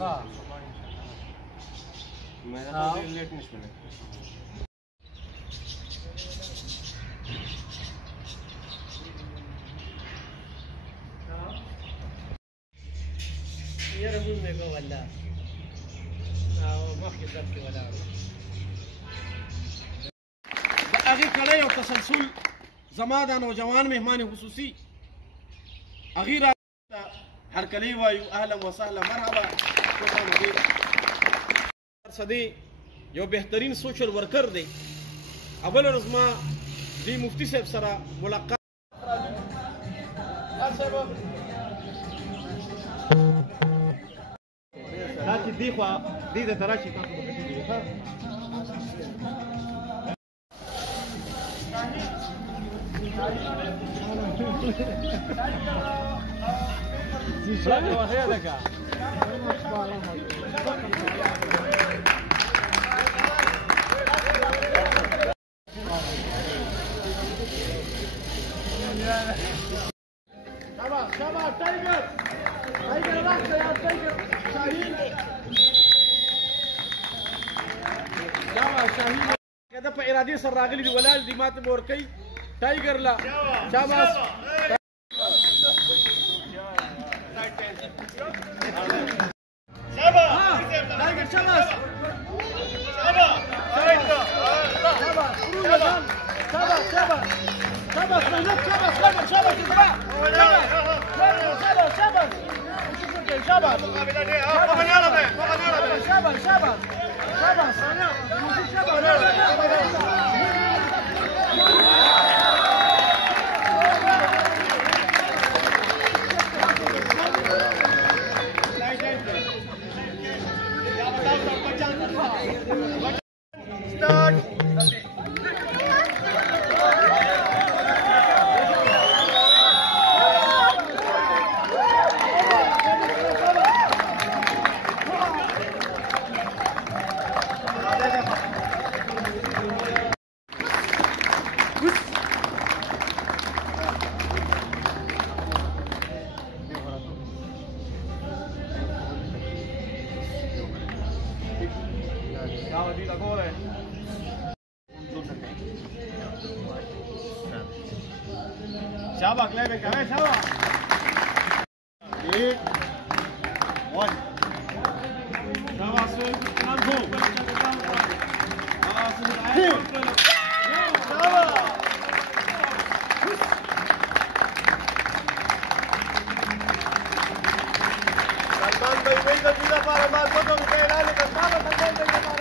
हाँ मेरा तो लेट नहीं सुने ये रबून में को वाला ما في ضبط ولا اغي کړی او تسلسل زما د نوجوان مهمان خصوصي اغي را هرکلی وایو اهلا وسهلا مرحبا صدی یو بهترین سوشل ورکر دی اول ورځ ما دی مفتی صاحب سره ملاقات تاسو دی خو دې د تراشي تاسو شاباش تايجر راسه يا تايجر شاهين شاهين كده په ارادي سره راغلي دي ولال دي ماته مورکي تايجر لا شاباش Shabak, leve, cabeza, Shabak. 8, 1. Shabak, swing, and go. Salman bhai, bhai, the pizza para más, todo lo que era, le cantaba, Salman bhai, para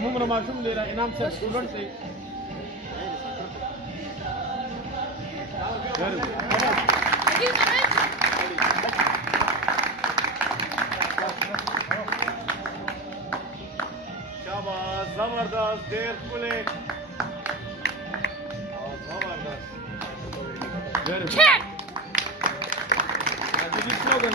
عموما معصوم لانعام صاحب स्टूडेंट से शाबाश जबरदस्त देर खुले जबरदस्त very good this is slogan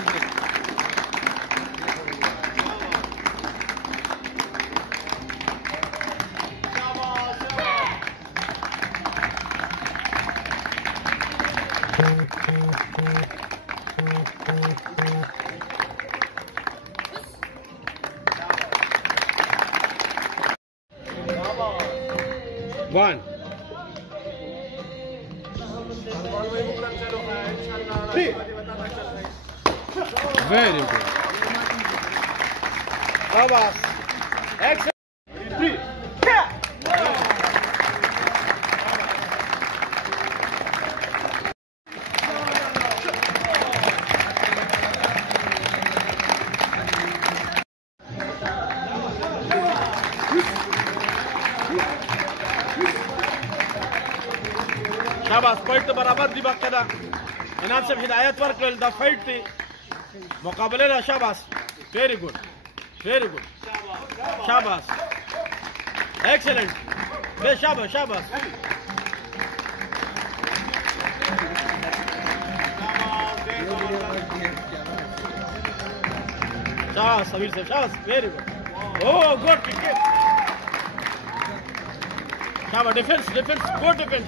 One. Three. Very good. Shabash. Excellent. 3. शाबाश फाइट बराबर दी बात कदा इनाम से हिदायत वर्कल द फाइट थी मुकाबले ला शाबाश वेरी गुड शाबाश एक्सीलेंट बे शाबाश शाबाश शाबाश समीर से शाबाश very good oh good kick شابه ډیفنس ګوډ ډیفنس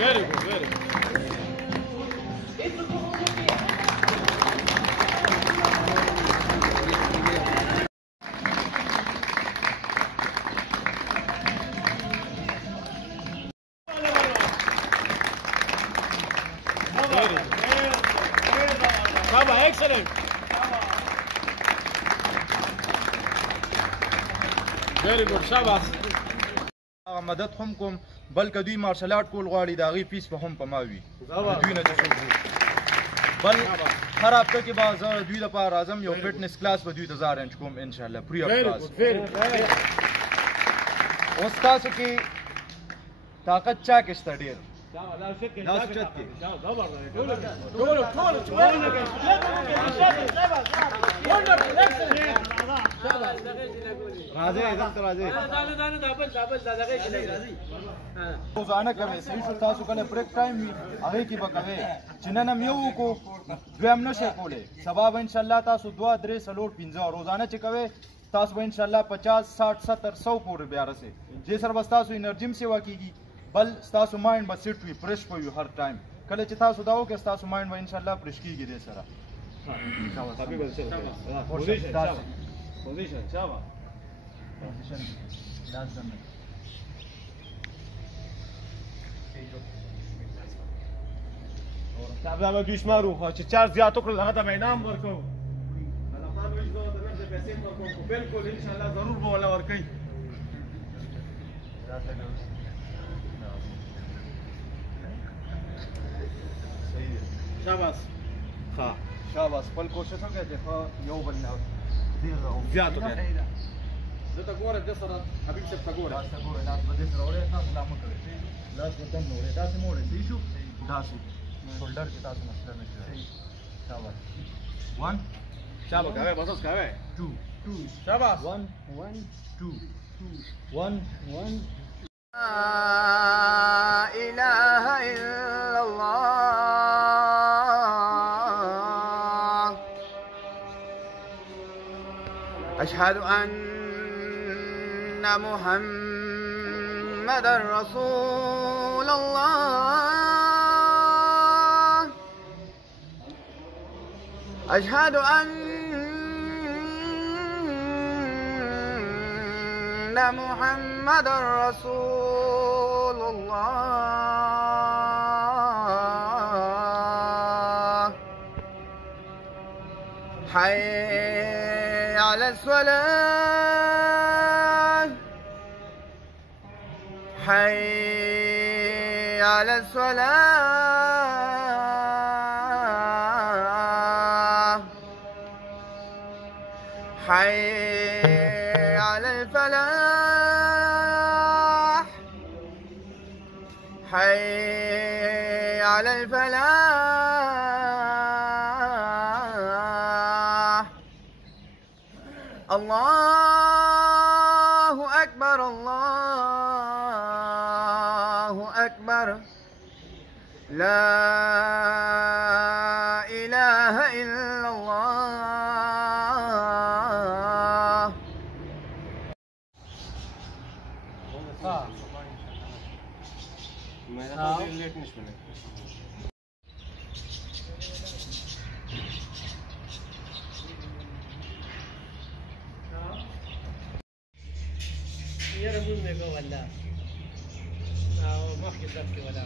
Very good, very good. Shaba, excellent. Very good, Shabas. مدد هم کوم بلکې دوی مارشل آرټ کول غواړي د هغې فیس به هم په ما وي دوی نه بل هر هفته کې به زه دوی دپاره راځم یو فټنس کلاس به دوی ته زه ارینج کوم انشاءالله فري اف کلاس اوس تاسو کې طاقت چا کې شته ډېر لاس چت کې روزانه کوي صحیح شو تاسو کله بریک ټایم وي هغې کې به کوئ چې نن هم یو وکړو دویم نه شئ کولی سبا به انشاءالله تاسو 2 3 4 5 روزانه چې کوئ تاسو به انشاءالله 50 60 70 100 پورې بیا رسئ دې سره به ستاسو انرژي هم سیوا کېږي بل ستاسو مایند به سیټ وي فرش به وي هر ټایم کله چې تاسو دا وکړئ ستاسو مایند به انشاءالله فرش کېږي دې سره Position, Shaba. دا به دوی شمارو خو چې چار زیات وکړل هغه ته به انعام ورکوو خان ویش به ورته نن پیسې ورکوم خو بلکل انشاءالله ضرور به وله ورکوي شاباس ښه شاباس خپل کوشش وکړئ چې ښه یو بل نه زیات وکړئ زه ته ګوره دې سره حبیب صاحب ته ګوره لاس ته ګورئ لاس به دې سره وړئ تاسو لا مه کوئ لاس به دم نه وړئ داسې مه وړئ صحیح شو داسې شولډر کې تاسو مسله نه شي شاباس 1 شاباس کوئ بس اوس کوئ 2 شاباس 1 2 1 1 لا إله إلا الله أشهد أن محمدا رسول الله أشهد أن محمدا رسول الله حي على الصلاة حي على الصلاة حي على الفلاح حي على الفلاح الله أكبر الله أكبر لا إله إلا الله लेट नहीं सुने يرمون لك ولا ما في ذلك ولا